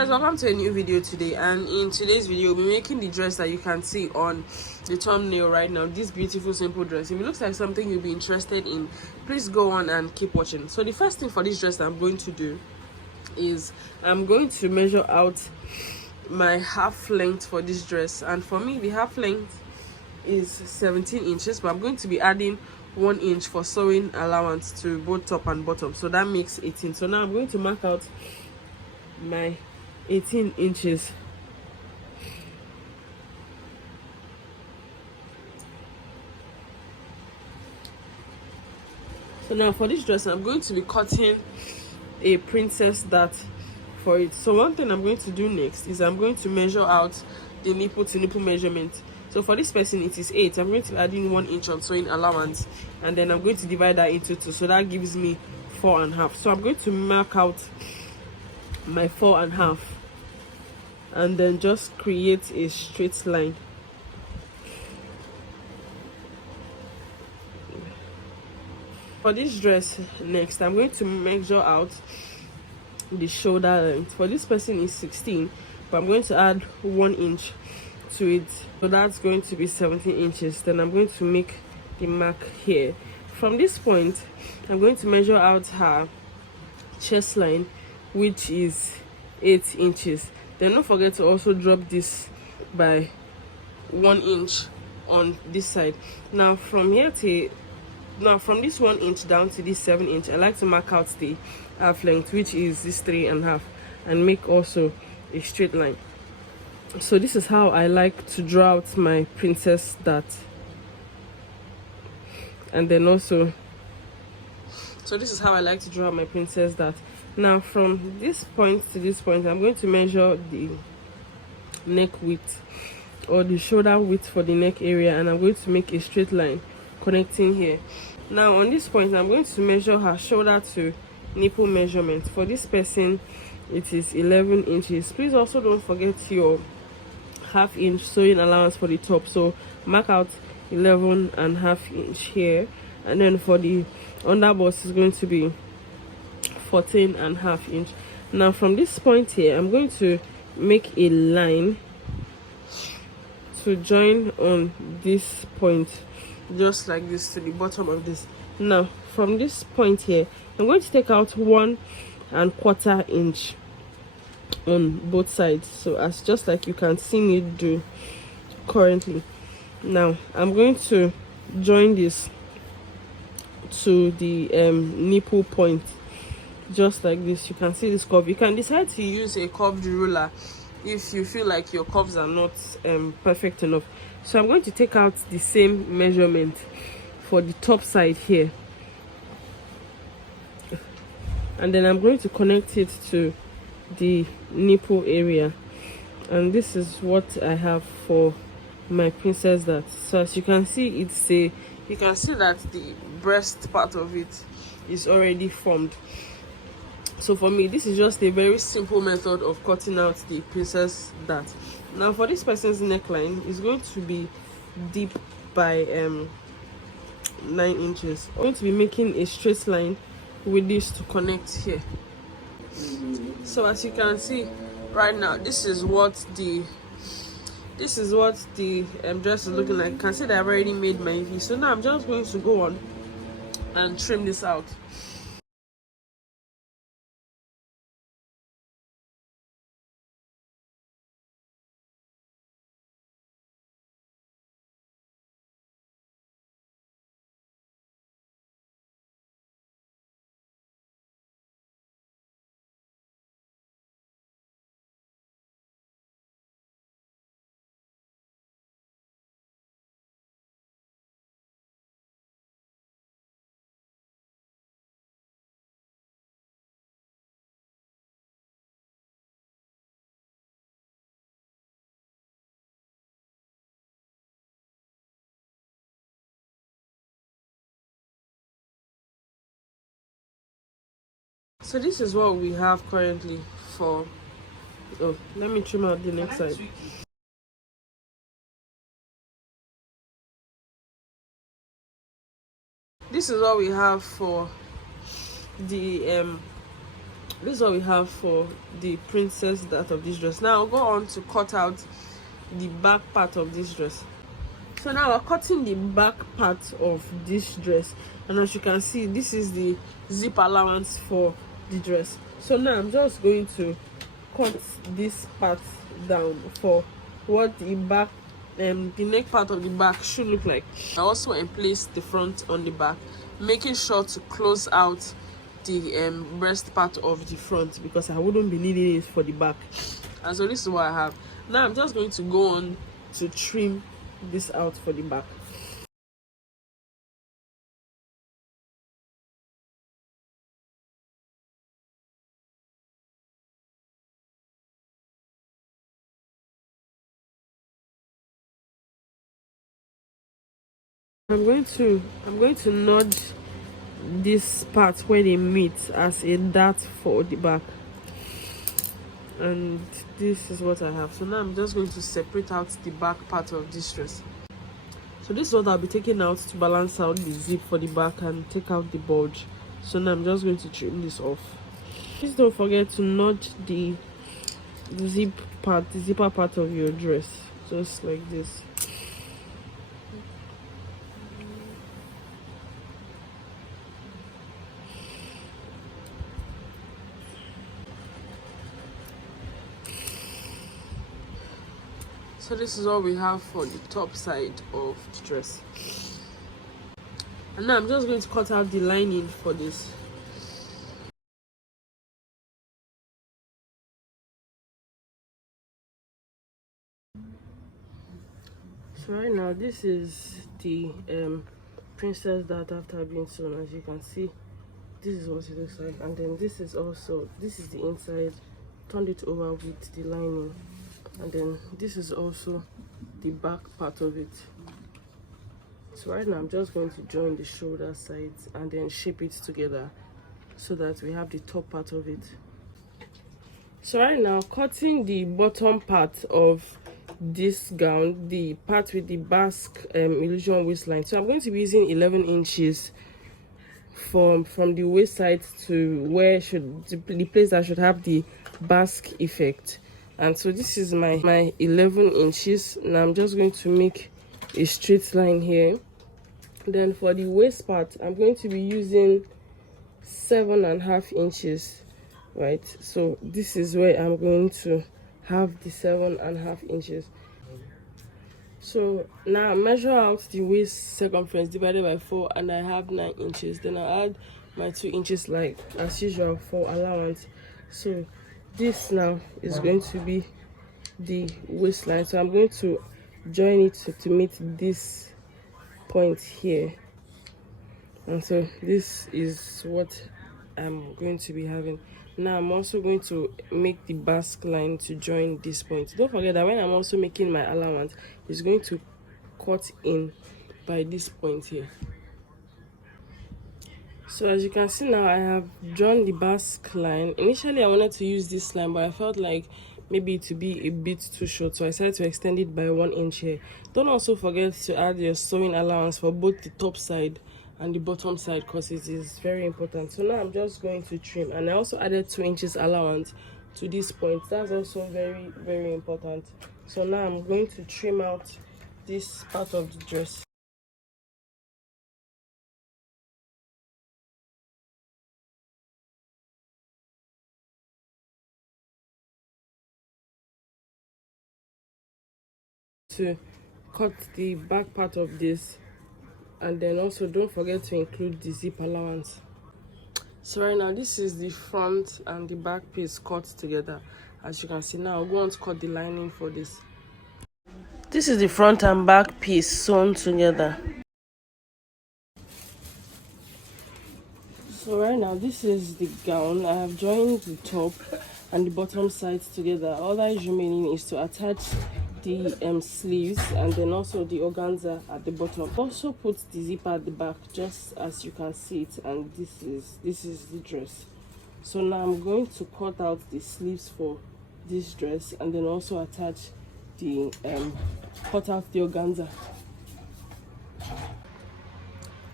guys, welcome to a new video today. And in today's video, we'll be making the dress that you can see on the thumbnail right now. This beautiful simple dress. If it looks like something you'll be interested in, please go on and keep watching. So the first thing for this dress that I'm going to do is I'm going to measure out my half length for this dress. And for me, the half length is 17 inches, but I'm going to be adding 1 inch for sewing allowance to both top and bottom, so that makes 18. So now I'm going to mark out my 18 inches. So now for this dress, I'm going to be cutting a princess dart for it. So one thing I'm going to do next is I'm going to measure out the nipple to nipple measurement. So for this person it is 8. I'm going to add in 1 inch on sewing allowance, and then I'm going to divide that into 2, so that gives me 4.5. So I'm going to mark out my 4.5 and then just create a straight line. For this dress next, I'm going to measure out the shoulder length. For this person is 16, but I'm going to add 1 inch to it, so that's going to be 17 inches. Then I'm going to make the mark here. From this point, I'm going to measure out her chest line, which is 8 inches. Then don't forget to also drop this by 1 inch on this side. Now from this 1 inch down to this 7 inch, I like to mark out the half length, which is this 3.5, and make also a straight line. So this is how I like to draw out my princess dart. And then also, so this is how I like to draw my princess dart. Now from this point to this point, I'm going to measure the neck width or the shoulder width for the neck area, and I'm going to make a straight line connecting here. Now on this point, I'm going to measure her shoulder to nipple measurement. For this person it is 11 inches. Please also don't forget your half inch sewing allowance for the top, so mark out 11.5 inch here, and then for the underbust is going to be 14.5 inch. Now from this point here, I'm going to make a line to join on this point, just like this, to the bottom of this. Now from this point here, I'm going to take out 1.25 inch on both sides, so as just like you can see me do currently. Now I'm going to join this to the nipple point, just like this. You can see this curve. You can decide to use a curved ruler if you feel like your curves are not perfect enough. So I'm going to take out the same measurement for the top side here, and then I'm going to connect it to the nipple area, and this is what I have for my princess dart. So as you can see, you can see that the breast part of it is already formed. So for me, this is just a very simple method of cutting out the princess dart. Now for this person's neckline, is going to be deep by 9 inches. I'm going to be making a straight line with this to connect here. So as you can see right now, this is what the dress is looking like. You can see that I've already made my V. So now I'm just going to go on and trim this out. So this is what we have currently for, oh, let me trim out the next side. This is what we have for the this is what we have for the princess dart of this dress. Now I'll go on to cut out the back part of this dress. So now we're cutting the back part of this dress, and as you can see, this is the zip allowance for the dress. So now I'm just going to cut this part down for what the back the neck part of the back should look like. I also place the front on the back, making sure to close out the breast part of the front, because I wouldn't be needing it for the back. And so this is what I have. Now I'm just going to go on to trim this out for the back. I'm going to nudge this part where they meet as a dart for the back, and this is what I have. So now I'm just going to separate out the back part of this dress. So this is what I'll be taking out to balance out the zip for the back and take out the bulge. So now I'm just going to trim this off. Please don't forget to nudge the zipper part of your dress, just like this. So this is all we have for the top side of the dress. And now I'm just going to cut out the lining for this. So right now, this is the princess dart after being sewn. As you can see, this is what it looks like. And then this is the inside. Turned it over with the lining. And then this is also the back part of it. So right now I'm just going to join the shoulder sides and then shape it together so that we have the top part of it. So right now, cutting the bottom part of this gown, the part with the Basque illusion waistline. So I'm going to be using 11 inches from the waist side to where the place that should have the Basque effect. And so this is my 11 inches. Now I'm just going to make a straight line here. Then for the waist part, I'm going to be using 7.5 inches, right? So this is where I'm going to have the 7.5 inches. So now measure out the waist circumference divided by 4, and I have 9 inches. Then I'll add my 2 inches like as usual for allowance. So this now is going to be the waistline. So I'm going to join it to meet this point here, and so this is what I'm going to be having. Now I'm also going to make the Basque line to join this point. Don't forget that when I'm also making my allowance, it's going to cut in by this point here. So as you can see now, I have drawn the Basque line. Initially I wanted to use this line, but I felt like maybe it would be a bit too short, so I decided to extend it by 1 inch here. Don't also forget to add your sewing allowance for both the top side and the bottom side, because it is very important. So now I'm just going to trim, and I also added 2 inches allowance to this point. That's also very, very important. So now I'm going to trim out this part of the dress. To cut the back part of this, and then also don't forget to include the zip allowance. So right now, this is the front and the back piece cut together. As you can see now, I'll go on to cut the lining for this. This is the front and back piece sewn together. So right now, this is the gown. I have joined the top and the bottom sides together. All that is remaining is to attach the sleeves and then also the organza at the bottom. Also put the zipper at the back, just as you can see it, and this is the dress. So now I'm going to cut out the sleeves for this dress and then also attach cut out the organza.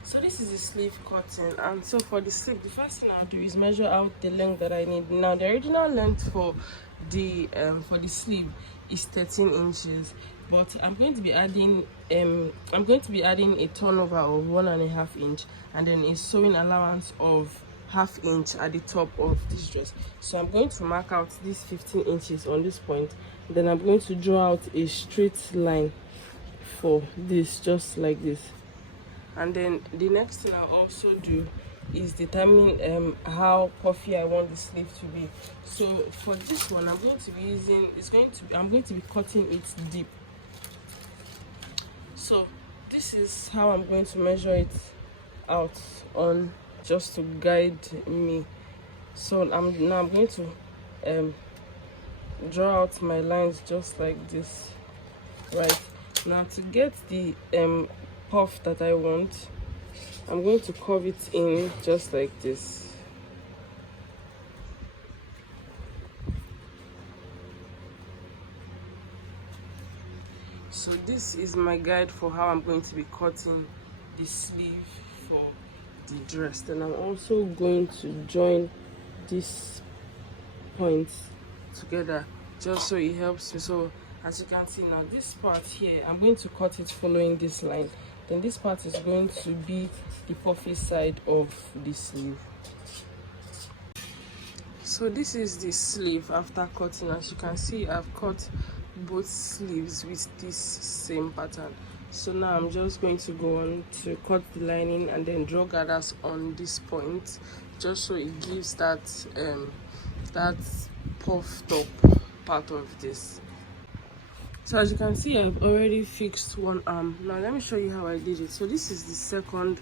So So this is the sleeve cutting, and so for the sleeve, the first thing I'll do is measure out the length that I need. Now the original length for the sleeve is 13 inches, but I'm going to be adding a turnover of 1.5 inch, and then a sewing allowance of 1/2 inch at the top of this dress. So I'm going to mark out these 15 inches on this point, then I'm going to draw out a straight line for this, just like this. And then the next thing I'll also do is determine how puffy I want the sleeve to be. So for this one, I'm going to be using, I'm going to be cutting it deep. So this is how I'm going to measure it out on, just to guide me. So I'm going to draw out my lines just like this. Right now, to get the puff that I want, I'm going to curve it in just like this. So this is my guide for how I'm going to be cutting the sleeve for the dress. Then I'm also going to join these points together just so it helps me. So as you can see now, this part here, I'm going to cut it following this line. Then this part is going to be the puffy side of the sleeve. So this is the sleeve after cutting. As you can see, I've cut both sleeves with this same pattern. So now I'm just going to go on to cut the lining and then draw gathers on this point, just so it gives that that puffed up part of this. So as you can see, I've already fixed one arm. Now let me show you how I did it. So this is the second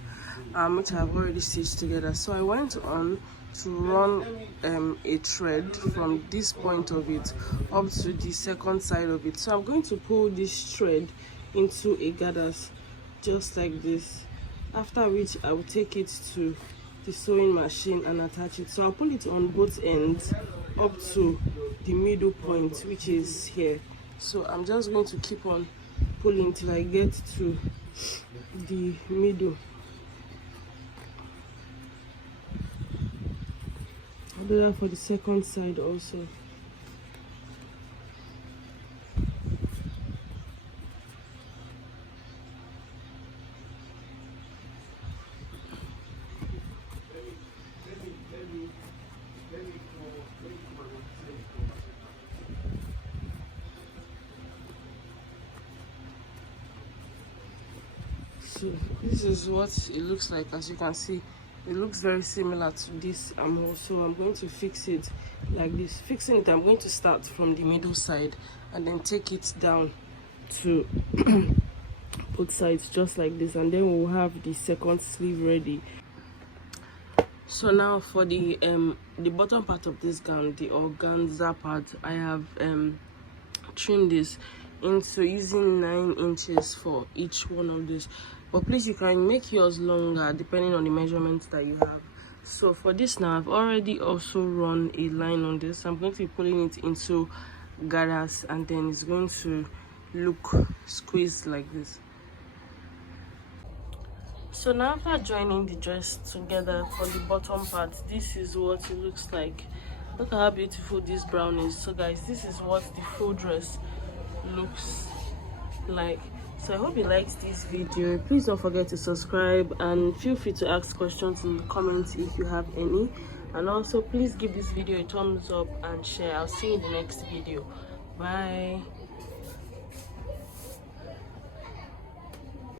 arm, which I've already stitched together. So I went on to run a thread from this point of it up to the second side of it. So I'm going to pull this thread into a gathers just like this, after which I will take it to the sewing machine and attach it. So I'll pull it on both ends up to the middle point, which is here. So I'm just going to keep on pulling till I get to the middle. I'll do that for the second side also. So this is what it looks like. As you can see, it looks very similar to this. So I'm going to fix it like this. Fixing it, I'm going to start from the middle side and then take it down to both sides just like this, and then we'll have the second sleeve ready. So now for the bottom part of this gown, the organza part, I have trimmed this into using 9 inches for each one of these, but please, you can make yours longer depending on the measurements that you have. So for this now, I've already also run a line on this. I'm going to be pulling it into gathers, and then it's going to look squeezed like this. So now, after joining the dress together for the bottom part, this is what it looks like. Look at how beautiful this brown is. So guys, this is what the full dress looks like. So I hope you liked this video. Please don't forget to subscribe, and feel free to ask questions in the comments if you have any. And also, please give this video a thumbs up and share. I'll see you in the next video. Bye.